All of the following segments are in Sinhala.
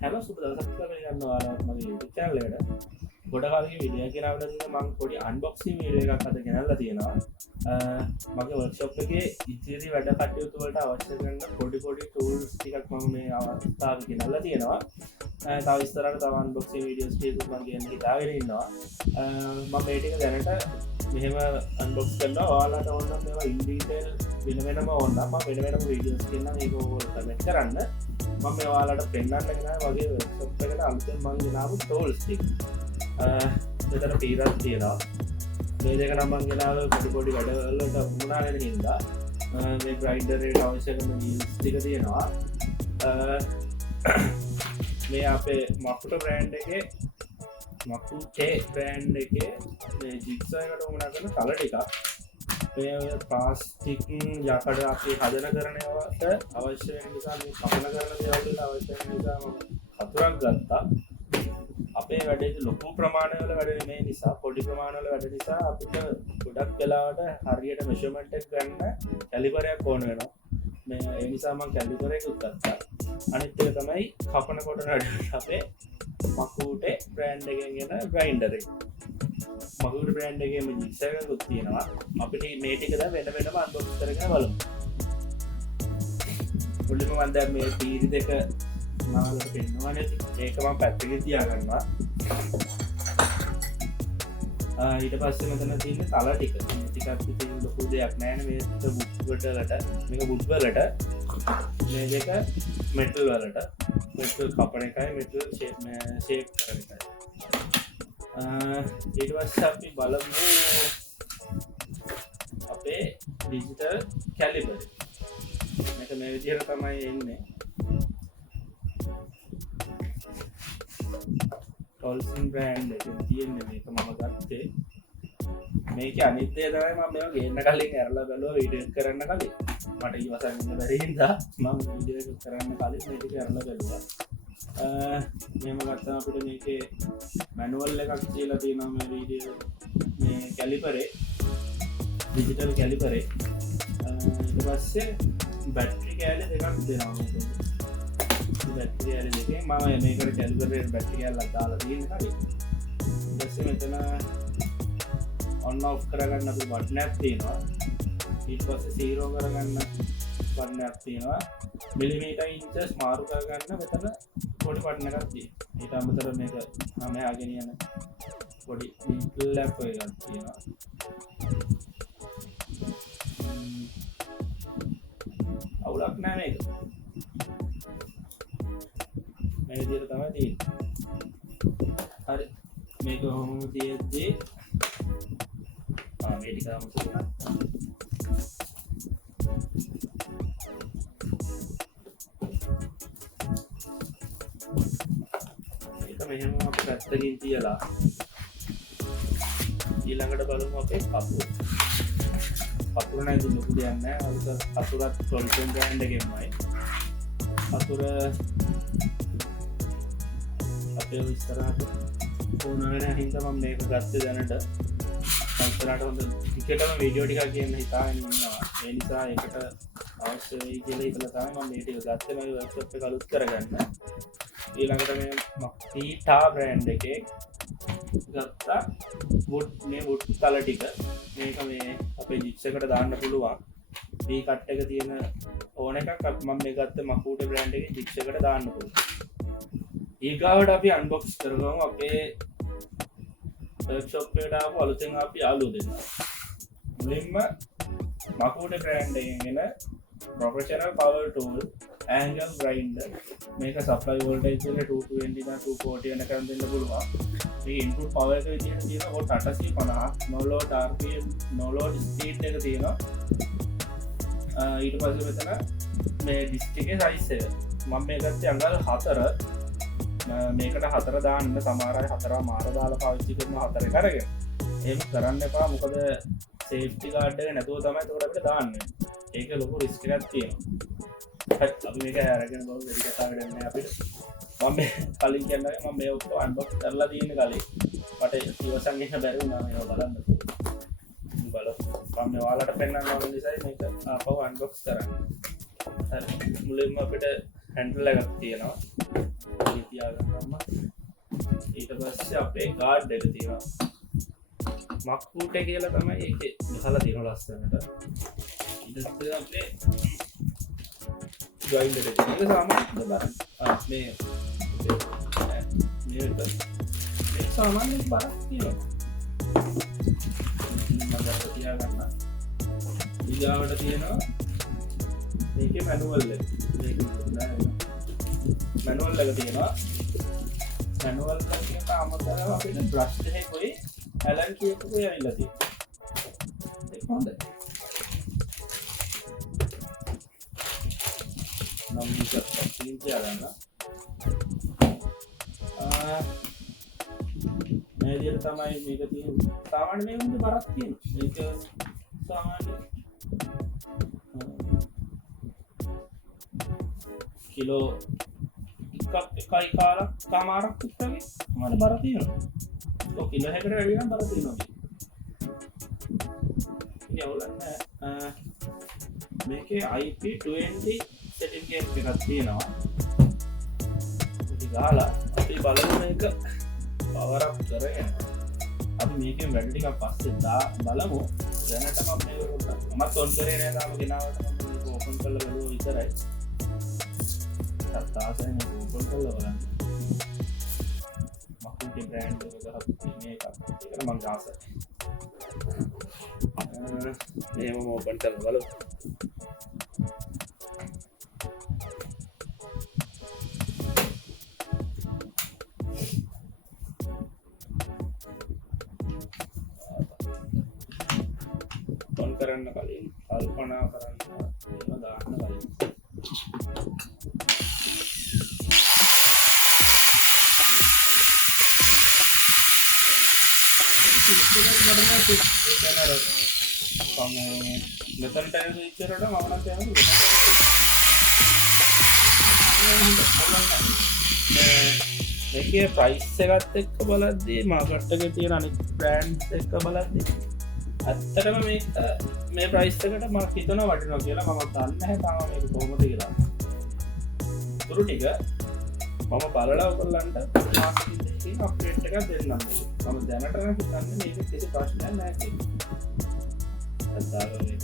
හැම සුබ දවසක් කියලා ගන්නවා මගේ YouTube channel එකට. ගොඩ කාලෙක වීඩියෝ ගෙනාවලා මම පොඩි අන්බොක්සිං වීඩියෝ එකක් අද ගෙනල්ලා තියෙනවා. මගේ වර්ක්ෂොප් එකේ ඉතිරි වැඩ කටයුතු වලට අවශ්‍ය කරන පොඩි ටූල්ස් ටිකක් මම මේ අවස්ථාවේ ගෙනල්ලා තියෙනවා. තව ඉස්සරහට තව අන්බොක්සිං වීඩියෝස් ටිකක් මම ගෙනන්න හිතාගෙන ඉන්නවා. මම මේ ටික දැනට මෙහෙම අන්බොක්ස් කරනවා. ඔයාලට ඕන නම් මේවා ඉන් ඩීටේල් වෙනම ඕන නම් මම වෙනම වීඩියෝස් ගෙනන්න මේක ඔයාලට කමෙන්ට් කරන්න. මම ඔයාලට පෙන්වන්න ගෙනාවේ වගේ වර්ක්ෂොප් එකට අලුතෙන් මම ගෙනාවු ටූල්ස් ටික. මෙතන පීරක් තියෙනවා. මේ දෙක නම් මම ගෙනාවේ පොඩි වැඩවලට වුණා වෙන හින්දා මේ ග්‍රයින්ඩර් එකට අවශ්‍ය කරන වීල්ස් ටික තියෙනවා. මේ අපේ මකුට බ්‍රෑන්ඩ් එකේ මකුටේ බ්‍රෑන්ඩ් එකේ මේ ජිග්සා එකට වුණා කරන තල ටිකක්. මේ ප්ලාස්ටික් යකඩ අපි හදන කරනවට අවශ්‍ය වෙන නිසා මේ කපන කරන දේවල් වල අවශ්‍ය වෙන නිසා මම හතුරක් ගත්තා. අපේ වැඩේ ලොකු ප්‍රමාණවල වැඩ මේ නිසා පොඩි ප්‍රමාණවල වැඩ නිසා අපිට ගොඩක් වෙලාවට හරියට මෙෂර්මන්ට් එක ගන්න කැලිබරයක් ඕන වෙනවා. මේ ඒ නිසා මම කැලිබර් එකක් ගත්තා. අනිත් එක තමයි කපන කොට වැඩ අපේ මකුටේ බ්‍රෑන්ඩ් එකෙන් එන ග්‍රයින්ඩර් එක. මකුටේ බ්‍රෑන්ඩ් එකේ මේ ජිග්සා එකකුත් තියෙනවා. අපිට මේ ටික දැන් වෙන අන්බොක්ස් කරගෙන බලමු. මුලින්ම මම දැන් මේ පීරි දෙක නාලට පෙන්නවනේ. ඒක මම පැත්තකින් තියාගන්නවා. ඊට පස්සේ මෙතන තියෙන තල ටික. ටිකක් ඉතින් ලොකු දෙයක් නෑනේ මේ බුට් වලට. මේක බුට් වලට. මේ දෙක මෙටල් වලට. මෙටල් කපන එකයි මෙටල් ෂේප් කරන එකයි. ඊට පස්සේ අපි බලමු අපේ ඩිජිටල් කැලිබර්. මේක මේ විදිහට තමයි එන්නේ. ටොල්සින් බ්‍රෑන්ඩ් එකෙන් තියෙන්නේ මේක මම ගත්තේ. මේකේ අනිත් දේ තමයි මම මේවා ගේන්න කලින් ඇරලා බලුවා වීඩියෝ එක කරන්න කලින්. මට ඉවසන්න ඉන්න බැරි හින්දා මම වීඩියෝ එක කරන්න කලින් මේක ඇරලා බලුවා. මෙහෙම ගත්තාම අපිට මේකේ මැනුවල් එකක් කියලා තියෙනවා මේ වීඩියෝ මේ කැලිපරේ ඩිජිටල් කැලිපරේ. ඊට පස්සේ බැටරි කෑලි දෙකක් දෙනවා මේකේ. බැටරි කෑලි දෙකෙන් මම මේකට කැලිපරේ බැටරි කෑල්ලක් දාලා තියෙන කලින්. ඊට පස්සේ මෙතන ඔන් ඔෆ් කරගන්න අපි බටන් එකක් තියෙනවා. ඊට පස්සේ 0 කරගන්න බටන් එකක් තියෙනවා. මිලිමීටර් ඉන්චස් මාරු කරගන්න මෙතන පොඩි බටන් එකක් තියෙනවා. ඊට අමතරව මේක මම එහාගෙන යන පොඩි නිකල් ලැප් එකක් තියෙනවා. අවුලක් නෑ මේක. මේ විදිහට තමයි තියෙන්නේ. හරි. මේක කොහොම තියෙද්දි මේ ටික අමුතුණා. මෙහෙම අපි පැත්තකින් තියලා ඊළඟට බලමු අපේ කපුර. කපුර නේද ලොකු දෙයක් නෑ. අලුත කපුරත් ටොල්සන් බ්‍රෑන්ඩ් එකෙන්මයි. කපුර අපේ ඉස්සරහට ඕන වෙන හින්දා මම මේක ගත්තේ දැනට. ඉස්සරහට හොඳ ටිකටම වීඩියෝ ටිකක් ගන්න හිතාගෙන ඉන්නවා. ඒ නිසා ඒකට අවශ්‍ය වෙයි කියලා හිතලා තමයි මම මේ ටික ගත්තේ. මගේ වර්ක්ෂොප් එක අලුත් කරගන්න. ඊළඟට මේ මක්ටීටා බ්‍රෑන්ඩ් එකේ ගත්තා වුඩ් මේ වුඩ් තල ටික. මේක මේ අපේ ජිප්ස් එකට දාන්න පුළුවන්. මේ කට් එක තියෙන ඕන එකක් මම මේ ගත්තේ මකුටේ බ්‍රෑන්ඩ් එකේ ජිප්ස් එකට දාන්න පුළුවන්. ඊගාවට අපි අන්බොක්ස් කරගමු අපේ වර්ක්ෂොප් එකට ආපු අලුතෙන් ආපු යාළුවෝ දෙන්නා. මුලින්ම මකුටේ බ්‍රෑන්ඩ් එකෙන් එන professional power tool angle grinder. මේක supply voltage එක 220 ඉඳන් 240 වෙනකන් දෙන්න පුළුවන්. මේ input power එක විදිහට තියෙනවා 850 no load rpm no load speed එක තියෙනවා. ඊට පස්සේ මෙතන මේ disk එකේ size එක මම මේ ගත්තේ අඟල් 4. මේකට 4 දාන්න සමහර අය 4 මාර දාලා පාවිච්චි කරනවා 4 කරගෙන. එහෙම කරන්න එපා. මොකද safety guard එක නැතුව තමයි ඒකට අපිට දාන්න වෙන්නේ. ඒක ලොකු රිස්ක් එකක් තියෙනවා. අපි මේක අරගෙන බලමු වැඩි කතා කරන්නේ නැහැ අපිට. මම මේ කලින් කියන්නේ මම මේ ඔක්කොම අන්බොක්ස් කරලා තියෙන කලින් මට ඉවසන් ඉන්න බැරි වුණා මේක බලන්න. බලමු. මම ඔයාලට පෙන්නන්න ඕන නිසා මේක ආපහු අන්බොක්ස් කරන්නේ. හරි. මුලින්ම අපිට හැන්ඩල් එකක් තියෙනවා. ඒක තියාගන්නම්ම. ඊට පස්සේ අපේ ගාඩ් එක තියෙනවා. මක්කූට කියලා තමයි ඒකේ ගහලා තියෙන ලස්සනට. ඊට පස්සේ අපේ ජොයින්ට් එක තියෙන සාමාන්‍යයෙන් බලන්න. මේ සාමාන්‍යයෙන් බරක් තියෙනවා. මම තියාගන්න. ඊගාවට තියෙනවා මේකේ මැනුවල් එක. මේක නෑ. මැනුවල් එක තියෙනවා. මැනුවල් එකේ අමතරව අපිට බ්‍රෂ් එකේ ඇලන් කියපුවේ ඇවිල්ලා තියෙනවා. ඒක හොඳයි. නම් මේක පස්සින් තියාගන්න. මේ විදිහට තමයි මේක තියෙන්නේ. සාමාන්‍ය මේ වුණේ බරක් තියෙනවා. මේක සාමාන්‍ය කිලෝ එකයි කාමාරක් විතරයි මම බර තියෙනවා. ඔක කිලෝ එකකට වැඩි නම් බර තියෙනවා. ඉතින් ඔයගොල්ලන් මේකේ IP20 සර්ටිෆිකේට් එකක් තියෙනවා. ඉතින් ගහලා අපි බලමු මේක පවර් අප් කරගෙන. අපි මේකෙන් වැඩි ටිකක් පස්සේ බලමු. දැනට මම මේක ඔන් කරේ නෑ තාම ගෙනාවට මම මේක ඕපන් කරලා බලුවා විතරයි. තාසයෙන් ඕපන් කරලා බලන්න. මකුන්ගේ බ්‍රෑන්ඩ් එක ගහපු මේක. ඒක මම ආසයි. මේව ඕපන් කරලා බලමු. ඔන් කරන්න කලින් කල්පනා කරන්න මේව දාන්න කලින් මෙතන ටැන ස්විච්චරට මම නම් කියන්නේ මේකේ ප්‍රයිස් එකත් එක්ක බලද්දී මාකට් එකේ තියෙන අනිත් බ්‍රෑන්ඩ්ස් එක්ක බලද්දී ඇත්තටම මේ ප්‍රයිස් එකට මම හිතනවා වටිනවා කියලා. මම දන්නේ නැහැ තාම මේක කොහොමද කියලා. තුරු ටික මම බලලා ඔයගොල්ලන්ට මාකටිං එකේ අප්ඩේට් එකක් දෙන්නම්. මම දැනට නම් හිතන්නේ මේක කිසි ප්‍රශ්නයක් නැහැ කියලා. අදාළව මේක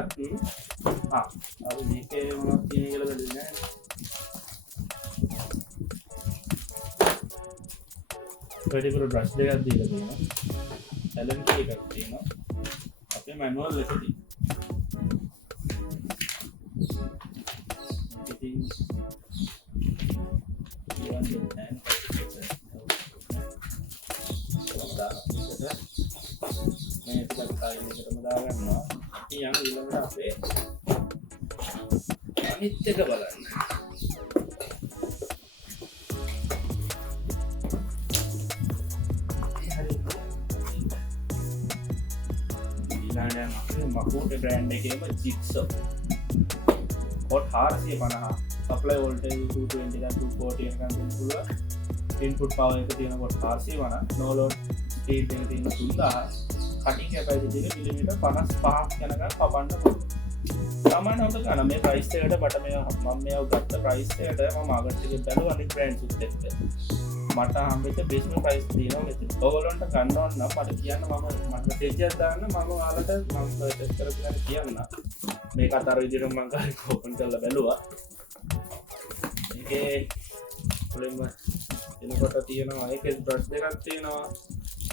හරි. अब මේකේ මොනවද තියෙන්නේ කියලා බලන්න නෑ. වැඩිපුර බ්‍රෂ් දෙකක් දීලා තියෙනවා. ඇලන් කී එකක් තියෙනවා. අපේ මැනුවල් එක තියෙනවා. ඉතින් මේ ටිකක් තායිලකටම දාගන්නවා. ඉතින් ඊළඟට අපේ අනිත් එක බලන්න. ඊළඟට මකෝටේ බ්‍රෑන්ඩ් එකේම ජික්සෝ පොට් 450 සප්ලයි වෝල්ටේජ් 220 එකක් 240 එකක් ගන්න පුළුවන්. ඉන්පුට් පවර් එක තියෙන පොට් 450 නෝ ලෝඩ් ස්පීඩ් එක තියෙන 3000 කටින් කැපැසිටි එක මිලිමීටර් 55ක් යනකම් පපන්න පුළුවන්. සාමාන්‍ය හොඳ ගන්න මේ ප්‍රයිස් එකට මට මම මේව ගත්ත ප්‍රයිස් එකට මම මාකට් එකේ බැලුවා අනිත් බ්‍රෑන්ඩ්ස් උත් එක්ක. මට හම්බෙච්ච බෙස්ට් ප්‍රයිස් තියෙනවා මෙතන. ඔයගොල්ලන්ට ගන්න ඕන නම් මට කියන්න මට මෙසේජ් එකක් දාන්න මම ඔයාලට මම ටෙස්ට් කරලා කියන්න. මේක අතර විදිහට මම ගායි ඕපන් කරලා බැලුවා. මේකේ මුලින්ම එනකොට තියෙනවා ඒකේ බ්‍රෂ් දෙකක් තියෙනවා.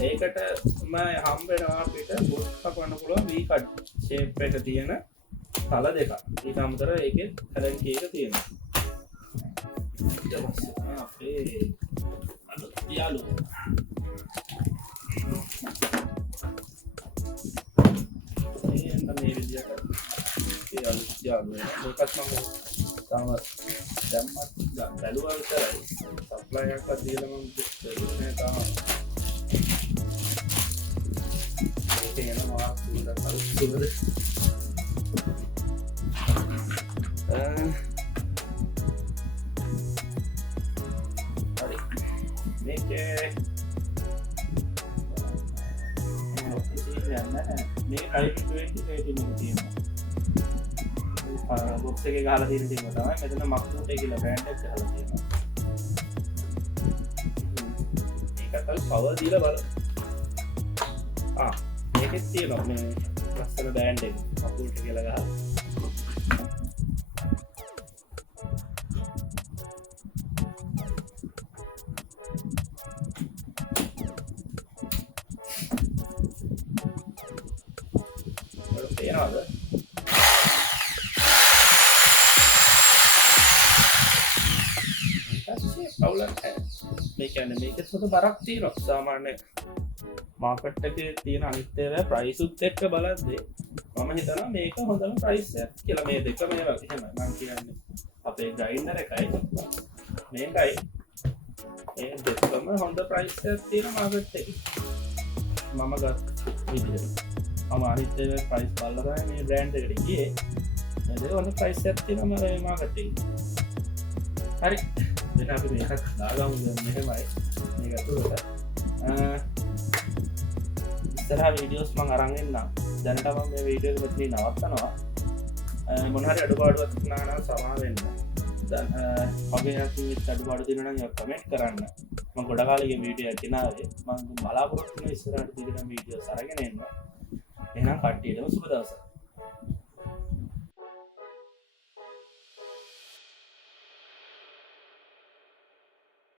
ඒකට මම හම්බෙනවා අපිට බොට් කපන්න පුළුවන් V කට් ෂේප් එක තියෙන තල දෙකක්. ඊට අමතරව ඒකේ ඇලන් කී එක තියෙනවා. ඊට පස්සේ අපේ යාළුවා මේ විදිහට යාළුවා මේකත් මම තම දැම්මත් බැලුවා විතරයි. සප්ලයි රිප්ලයි එකක්වත් දීලා මම දෙන්නේ තාම. ඒක එනවා සුදුද පරිසුදුද. හරි. මේකේ මේ type 20 rating එක තියෙනවා. box එකේ ගහලා තියෙන දේ තමයි මෙතන මක්බුට් එක කියලා brand එක ගහලා තියෙනවා. මේකට power දීලා බලන්න. මේකෙත් තියෙනවා මේ ලස්සන brand එක මක්බුට් එක කියලා ගහලා. තේරෙනවද? මේ කියන්නේ මේකෙත් පොත බරක් තියෙනවා. සාමාන්‍ය මාකට් එකේ තියෙන අනිත් ඒවා ප්‍රයිස් උත් එක්ක බලද්දී මම හිතනවා මේක හොඳම ප්‍රයිස් එකක් කියලා. මේ දෙකම එහෙමයි මම කියන්නේ. අපේ ග්‍රයින්ඩර් එකයි මේකයි මේ දෙකම හොඳ ප්‍රයිස් එකක් තියෙන මාකට් එකේ. මම ගත්ත විදිහට මම අනිත් ඒවා ප්‍රයිස් බලලා තමයි මේ බ්‍රෑන්ඩ් එකට ගියේ. මේ දෙක හොඳ ප්‍රයිස් එකක් තියෙනවා මේ මාකට් එකේ. හරි. දැන් අපි මේකත් දාගමු මෙහෙමයි. මේක ඇතුළට ඉස්සරහ වීඩියෝස් මම අරන් එන්නම්. දැනට මම මේ වීඩියෝ එක මෙතනින් නවත්තනවා. මොන හරි අඩුපාඩුවක් තියනවා නම් සමාව වෙන්න. දැන් ඔබේ අතින් අඩුපාඩු තියෙනවා නම් කමෙන්ට් කරන්න. මම ගොඩ කාලෙක වීඩියෝ එකක් ගෙනාවේ. මම බලාපොරොත්තු වෙන ඉස්සරහට දිගටම වීඩියෝස් අරගෙන එන්න. එහෙනම් කට්ටියටම සුබ දවසක්.